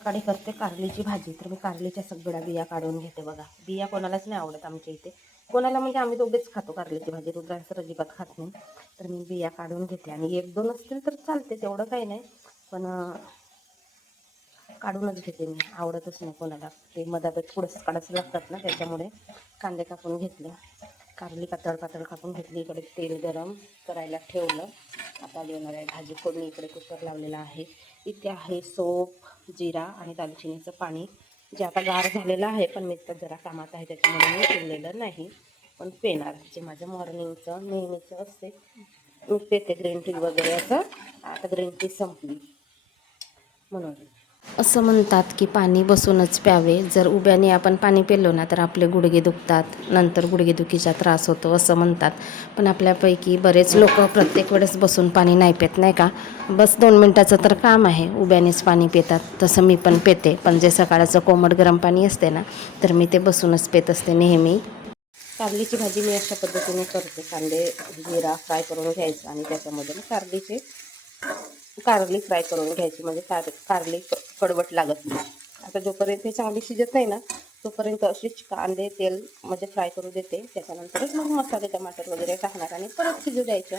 सकाळी करते कारलीची भाजी. तर मी कारलीच्या सगळ्या बिया काढून घेते बघा. बिया कोणालाच नाही आवडत आमच्या इथे. कोणाला म्हणजे आम्ही दोघेच खातो कारलीची भाजी, रुद्रांश तर अजिबात खात नाही. तर मी बिया काढून घेते आणि एक दोन असतील तर चालते, तेवढं काही नाही. पण काढूनच घेते मी, आवडतच नाही कोणाला. ते मधात थोडंसं काढायचं लागतात ना, त्याच्यामुळे कांदे कापून घेतले, कारली पातळ पातळ कापून घेतली. इकडे तेल गरम करायला ठेवलं. आता देणार आहे भाजी फोडणी. इकडे कुकर लावलेला आहे. इथे आहे सोप, जिरा आणि दालचिनीचं पाणी, जे आता गार झालेलं आहे. पण मी तर जरा कामात आहे त्याच्यामुळे मी पिलेलं नाही, पण पेणार. जे माझं मॉर्निंगचं नेहमीचं असते, मी पेते ग्रीन टी वगैरे असं. आता ग्रीन टी संपली म्हणून. असं म्हणतात की पाणी बसूनच प्यावे. जर उभ्याने आपण पाणी पिलो ना तर आपले गुडघे दुखतात, नंतर गुडघेदुखीचा त्रास होतो असं म्हणतात. पण आपल्यापैकी बरेच लोक प्रत्येक वेळेस बसून पाणी नाही पित, नाही का. बस 2 मिनटाचं तर काम आहे, उभ्यानेच पाणी पितात. तसं मी पण पिते, पण जे सकाळचं कोमट गरम पाणी असते ना, तर मी ते बसूनच पित असते नेहमी. कारलीची भाजी मी अशा पद्धतीने करते. कांदे जिरा फ्राय करून घ्यायचा आणि त्याच्यामध्ये कारली फ्राय करून घ्यायची, म्हणजे कारली कडवट लागत नाही. आता जोपर्यंत ते चांगली शिजत नाही ना, तोपर्यंत अशीच कांदे तेल म्हणजे फ्राय करू देते. त्याच्यानंतरच मग मसाले टमाटर वगैरे टाकणार आणि परत शिजू द्यायचं.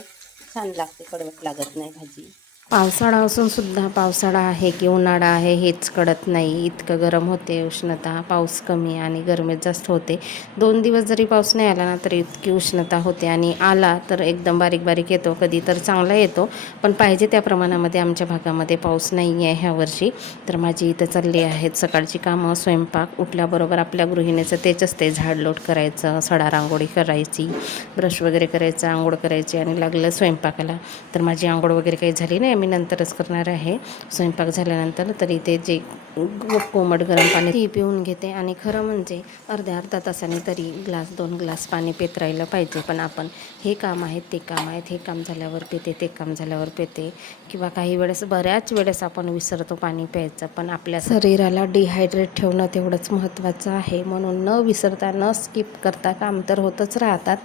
छान लागते, कडवट लागत नाही भाजी. पावसाळा असून सुद्धा पावसाळा आहे की उन्हाळा आहे हेच कळत नाही. इतकं गरम होते, उष्णता. पाऊस कमी आणि गरमी जास्त होते. 2 दिवस जरी पाऊस नाही आला ना तरी इतकी उष्णता होते, आणि आला तर एकदम बारीक बारीक येतो, कधी तर चांगला येतो. पण पाहिजे त्या प्रमाणामध्ये आमच्या भागामध्ये पाऊस नाही आहे ह्या वर्षी. तर माझी इथं चालली आहेत सकाळची कामं. स्वयंपाक उठल्याबरोबर आपल्या गृहिणीचं तेच असते, झाडलोट करायचं, सडा रांगोळी करायची, ब्रश वगैरे करायचं, आंघोळ करायची आणि लागलं स्वयंपाकाला. तर माझी आंघोळ वगैरे काही झाली नाही, मी नंतरच करणार आहे. स्वयंपाक झाल्यानंतर तरी ते जे कोमट गरम पाणी ती पिऊन घेते. आणि खरं म्हणजे अर्ध्या तासाने तरी 1-2 ग्लास पाणी पित राहिलं पाहिजे. पण आपण हे काम आहेत ते काम आहेत, हे काम झाल्यावर पिते, ते काम झाल्यावर पिते, किंवा काही वेळेस बऱ्याच वेळेस आपण विसरतो पाणी प्यायचं. पण आपल्या शरीराला डिहायड्रेट ठेवणं तेवढंच महत्त्वाचं आहे. म्हणून न विसरता, न स्किप करता काम तर होतच राहतात.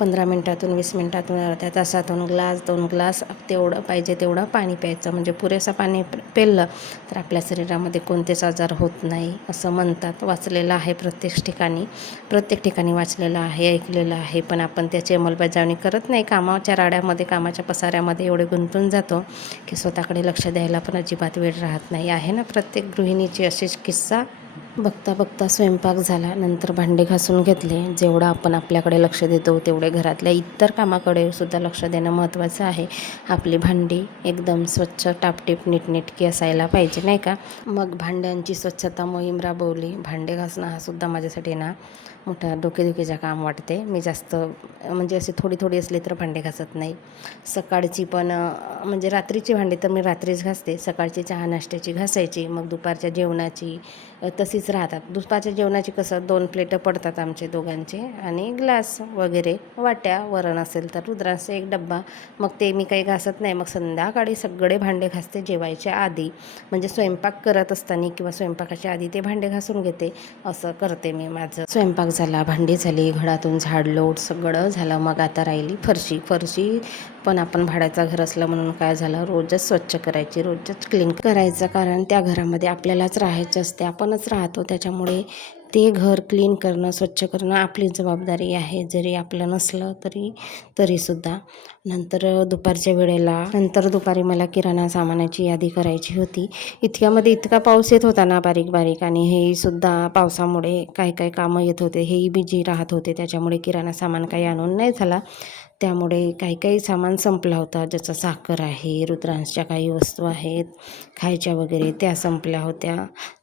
15 मिनटातून, 20 मिनटातून, अर्ध्या तासातून 2 ग्लास तेवढं पाहिजे तेवढं पाणी प्यायचं. म्हणजे पुरेसं पाणी प्यायलं तर आपल्या शरीरामध्ये कोणतेच आजार होत नाही असं म्हणतात. वाचलेलं आहे प्रत्येक ठिकाणी वाचलेलं आहे, ऐकलेलं आहे. पण आपण त्याची अंमलबजावणी करत नाही. कामाच्या राड्यामध्ये, कामाच्या पसाऱ्यामध्ये एवढे गुंतून जातो की स्वतःकडे लक्ष द्यायला पण अजिबात वेळ राहत नाही. आहे ना प्रत्येक गृहिणीची अशीच किस्सा. बघता बघता स्वयंपाक झाला, नंतर भांडे घासून घेतले. जेवढं आपण आपल्याकडे लक्ष देतो तेवढे घरातल्या इतर कामाकडे सुद्धा लक्ष देणं महत्त्वाचं आहे. आपली भांडी एकदम स्वच्छ, टापटीप, नीटनेटकी असायला पाहिजे, नाही का. मग भांड्यांची स्वच्छता मोहीम राबवली. भांडे घासणं हा सुद्धा माझ्यासाठी ना मोठा डोकेदुखीचं काम वाटते. मी जास्त म्हणजे अशी थोडी असली तर भांडे घासत नाही. सकाळची पण म्हणजे रात्रीची भांडी तर मी रात्रीच घासते. सकाळची चहा नाश्त्याची घासायची, मग दुपारच्या जेवणाची तशीच राहतात. दुपारच्या जेवणाची कसं 2 प्लेटं पडतात आमचे दोघांचे, आणि ग्लास वगैरे, वाट्या, वरण असेल तर रुद्रांचा 1 डब्बा. मग ते मी काही घासत नाही. मग संध्याकाळी सगळे भांडे घासते जेवायच्या आधी, म्हणजे स्वयंपाक करत असताना किंवा स्वयंपाकाच्या आधी ते भांडे घासून घेते. असं करते मी माझं. स्वयंपाक झाला, भांडी झाली, घरातून झाडलोट सगळं झालं. मग आता राहिली फरशी पण आपण भाड्याचं घर असलं म्हणून काय झालं, रोजच स्वच्छ करायची, रोजच क्लीन करायचं. कारण त्या घरामध्ये आपल्यालाच राहायचं असते, आपणच राहतो. त्याच्यामुळे ते घर क्लीन करणं, स्वच्छ करणं आपली जबाबदारी आहे, जरी आपलं नसलं तरीसुद्धा. नंतर दुपारी मला किराणा सामानाची यादी करायची होती. इतक्यामध्ये इतका पाऊस येत होता ना बारीक बारीक, आणि हेही सुद्धा पावसामुळे काय कामं येत होते, हेही बिझी राहत होते. त्याच्यामुळे किराणा सामान काही आणून नाही झाला. त्यामुळे काही सामान संपला होता, जसं साखर आहे, रुद्रांशच्या काही वस्तू आहेत खायच्या वगैरे, त्या संपल्या होत्या.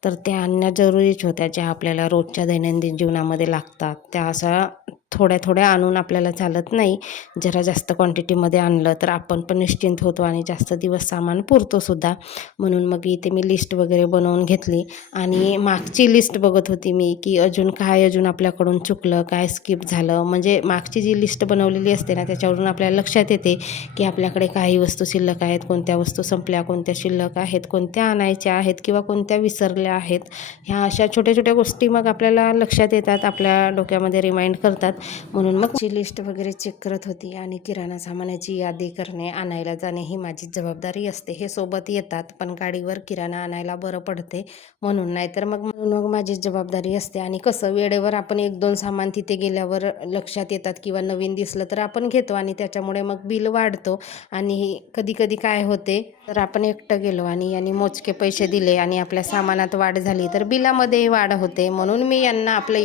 तर त्या आणण्या जरुरीच होत्या, ज्या आपल्याला रोजच्या दैनंदिन जीवनामध्ये लागतात. त्या अशा थोड्या आणून आपल्याला चालत नाही. जरा जास्त क्वांटिटीमध्ये आणलं तर आपण पण निश्चिंत होतो आणि जास्त दिवस सामान पुरतो सुद्धा. म्हणून मग इथे मी लिस्ट वगैरे बनवून घेतली, आणि मागची लिस्ट बघत होती मी की अजून आपल्याकडून चुकलं, काय स्किप झालं. म्हणजे मागची जी लिस्ट बनवलेली असते ना, त्याच्यावरून आपल्याला लक्षात येते की आपल्याकडे काही वस्तू शिल्लक आहेत, कोणत्या वस्तू संपल्या, कोणत्या शिल्लक आहेत, कोणत्या आणायच्या आहेत किंवा कोणत्या विसरल्या आहेत. ह्या अशा छोट्या गोष्टी मग आपल्याला लक्षात येतात, आपल्या डोक्यामध्ये रिमाइंड करतात म्हणून मग ची लिस्ट वगैरे चेक करत होती आणि किराणा सामानाची यादी करणे, आणायला जाणे ही माझी जबाबदारी असते. हे सोबत येतात पण गाडीवर किराणा आणायला बरं पडते म्हणून, नाहीतर मग माझी जबाबदारी असते. आणि कसं वेळेवर आपण 1-2 सामान तिथे गेल्यावर लक्षात येतात किंवा नवीन दिसलं तर आपण घेतो आणि त्याच्यामुळे मग बिल वाढतो. आणि कधी कधी काय होते तर आपण एकटं गेलो आणि यांनी मोजके पैसे दिले आणि आपल्या सामानात वाढ झाली तर बिलामध्ये वाढ होते. म्हणून मी यांना आपलं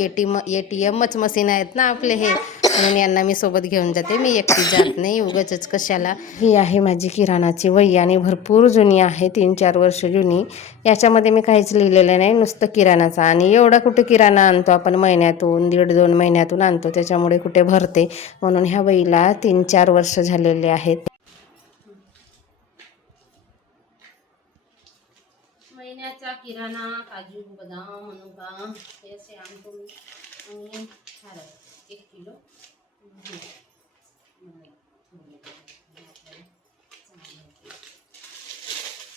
ATMच मशीन आहेत ना आपले हे, म्हणून यांना मी सोबत घेऊन जाते. मी एकटी जात नाही उगाचच कशाला. ही आहे माझी किराणाची वही आणि भरपूर जुनी आहे, 3-4 वर्ष जुनी. याच्यामध्ये मी काहीच लिहिलेलं नाही, नुसतं किराणाचा. आणि एवढा कुठे किराणा आणतो आपण, महिन्यातून 1.5-2 महिन्यातून आणतो, त्याच्यामुळे कुठे भरते. म्हणून ह्या वहीला 3-4 वर्ष झालेले आहेत. महिन्याचा किराणा, काजू बदाम मनुका हे असे आणतो मी. आणि 1 किलो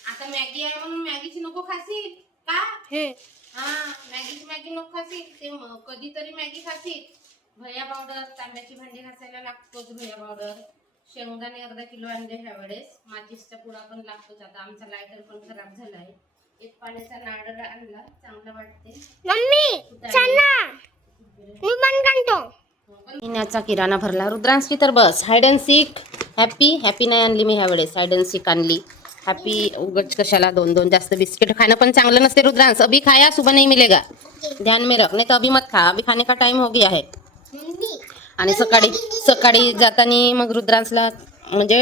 आता मॅगी आहे म्हणून मॅगीची नको खाशील का? मॅगी नको खाशील, ते कधीतरी मॅगी खाशील. भया पावडर, तांब्याची भांडी घासायला लागतोच भया पावडर. शेंगदाणे अर्धा किलो आणले ह्या वेळेस. माचीसचा पुडा पण लागतोच. आता आमचा लायटर पण खराब झालाय. एक पाण्याचा नारळ आणला, चांगला वाटते. मम्मी चला मी पण काढतो. महिन्याचा किराणा भरला. रुद्रांशी तर बस हाइड अँड सीक. हॅपी नाही आणली मी ह्या वेळेस, हाइड अँड सीक आणली. हॅपी उगच कशाला 2-2 जास्त बिस्किट खाणं पण चांगलं नसते रुद्रांश. अभी खाया सुबह नहीं मिलेगा, ध्यान में रख, नहीं तो अभी मत खा, अभी खाने का टाइम हो गया है. आणि सकाळी जाताना मग रुद्रांशला म्हणजे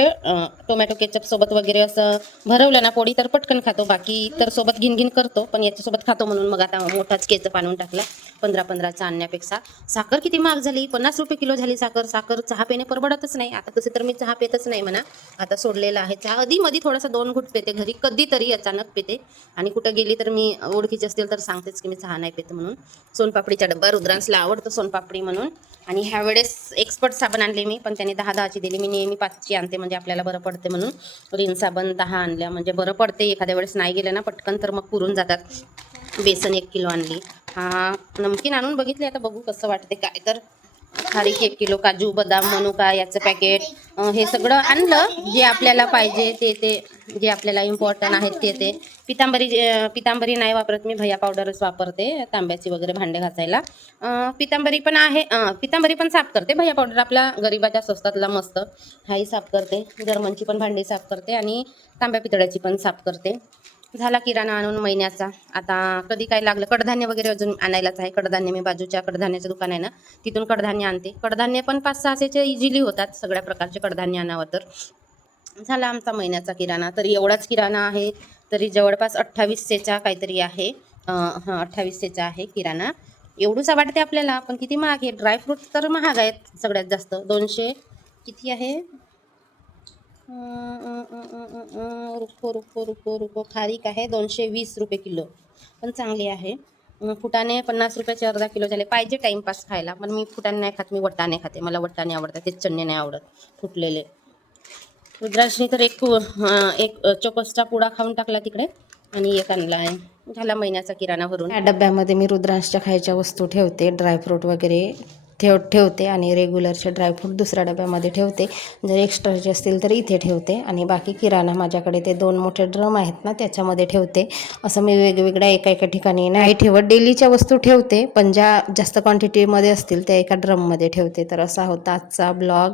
टोमॅटो केचप सोबत वगैरे असं भरवलं ना पोळी तर पटकन खातो. बाकी तर सोबत घिनघिन करतो, पण याच्यासोबत खातो म्हणून मग आता मोठाच केचप आणून टाकला. 15-15चा आणण्यापेक्षा. साखर किती महाग झाली, 50 रुपये किलो झाली साखर. चहा पिणे परवडतच नाही. आता तसे तर मी चहा पितच नाही म्हणा, आता सोडलेला आहे चहा. मध्ये थोडासा 2 घुट पिते घरी, कधीतरी अचानक पिते. आणि कुठं गेली तर मी ओळखीची असतील तर सांगतेच की मी चहा नाही पिते म्हणून. सोनपापडीचा डब्बा, रुद्रांशला आवडतो सोनपापडी म्हणून. आणि ह्या वेळेस एक्सपर्ट साबण आणले मी, पण त्याने 10-10ची दिली. मी नेहमी 5ची आणते म्हणजे आपल्याला बरं पडते म्हणून. रिन साबण 10 आणल्या म्हणजे बरं पडते. एखाद्या वेळेस नाही गेलं ना पटकन तर मग पुरून जातात. बेसन 1 किलो आणली. नमकीन आणून बघितले, आता बघू कसं वाटते काय. तर खारीक 1 किलो, काजू बदाम मनुका याचं पॅकेट, हे सगळं आणलं जे आपल्याला पाहिजे ते जे आपल्याला इम्पॉर्टंट आहेत ते. पितांबरी नाही वापरत मी, भया पावडरच वापरते तांब्याची वगैरे भांडे घासायला. पितांबरी पण आहे, पितांबरी पण साफ करते. भया पावडर आपला गरिबाच्या स्वस्तातला मस्त, हाही साफ करते. जर्मनची पण भांडी साफ करते आणि तांब्या पितळ्याची पण साफ करते. झाला किराणा आणून महिन्याचा. आता कधी काय लागलं, कडधान्य वगैरे अजून आणायलाच आहे. कडधान्य मी बाजूच्या कडधान्याचं दुकान आहे ना तिथून कडधान्य आणते. कडधान्य पण 5-6चे इझिली होतात, सगळ्या प्रकारचे कडधान्य आणावं तर. झाला आमचा महिन्याचा किराणा. तरी एवढाच किराणा आहे, तरी जवळपास 2800चा काहीतरी आहे. 2800चा आहे किराणा. एवढूसा वाटते आपल्याला, पण किती महाग आहे. ड्रायफ्रूट तर महाग आहेत सगळ्यात जास्त. 200 किती आहे, रुको खारीक आहे 220 रुपये किलो, पण चांगली आहे. फुटाणे 50 रुपयाचे अर्धा किलो झाले. पाहिजे टाइमपास खायला, पण मी फुटाणे नाही खात, मी वटाणे खाते. मला वटाणे आवडतात, ते चणे नाही आवडत फुटलेले. रुद्रांशनी तर एक चोकोसचा पुडा खाऊन टाकला तिकडे आणि एक आणला आहे. झाला महिन्याचा किराणा भरून. या डब्यामध्ये मी रुद्रांशच्या खायच्या वस्तू ठेवते, ड्रायफ्रूट वगैरे ठेवते आणि रेग्युलरचे ड्रायफ्रूट दुसऱ्या डब्यामध्ये ठेवते. जर एक्स्ट्राचे असतील तर इथे ठेवते आणि बाकी किराणा माझ्याकडे ते 2 मोठे ड्रम आहेत ना त्याच्यामध्ये ठेवते. असं मी वेगवेगळ्या एका ठिकाणी नाही ठेवत. डेलीच्या वस्तू ठेवते, पण ज्या जास्त क्वांटिटीमध्ये असतील त्या एका ड्रममध्ये ठेवते. तर असा होता आजचा ब्लॉग.